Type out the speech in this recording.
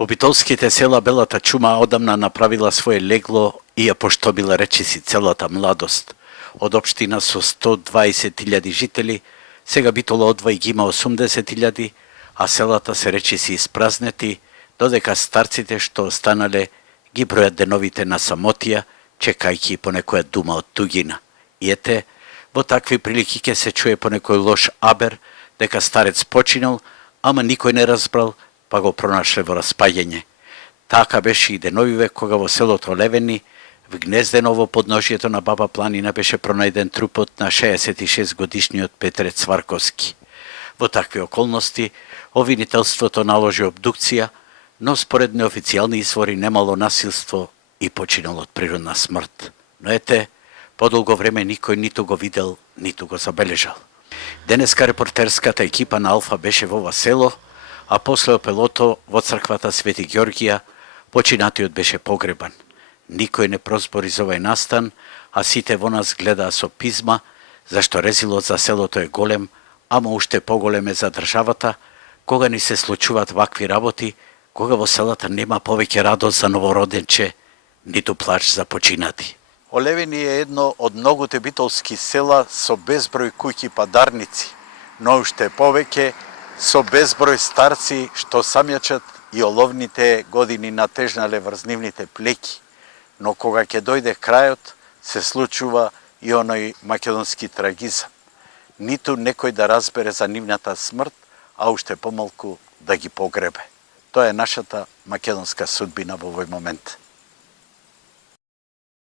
Во битолските села белата чума одамна направила свое легло и ја поштомила речиси целата младост. Од општина со 120.000 жители, сега Битола одвај ги има 80.000, а селата се речиси испразнети, додека старците што останале ги бројат деновите на самотија, чекајќи по некоја дума од тугина. И ете, во такви прилики ќе се чуе по некој лош абер, дека старец починал, ама никој не разбрал, па го пронашле во распаѓање. Така беше и деновиве кога во селото Левени, вгнездено во подножието на Баба Планина, беше пронајден трупот на 66 годишниот Петре Цварковски. Во такви околности, обвинителството наложи обдукција, но според неофицијални извори немало насилство и починал од природна смрт. Но ете, подолго време никој ниту го видел, ниту го забележал. Денеска репортерската екипа на Алфа беше во ова село, а после опелото во црквата Свети Ѓоргија починатиот беше погребан. Никој не прозбори за овај настан, а сите во нас гледаа со пизма, зашто резилот за селото е голем, ама уште поголем е за државата, кога ни се случуваат вакви работи, кога во селата нема повеќе радост за новороденче, ниту плач за починати. Олевини е едно од многуте битолски села со безброј куќи падарници, но уште повеќе со безброј старци што самјачат и оловните години натежнале врз нивните плеки. Но кога ќе дојде крајот, се случува и оној македонски трагизам. Ниту некој да разбере за нивната смрт, а уште помалку да ги погребе. Тоа е нашата македонска судбина во овој момент.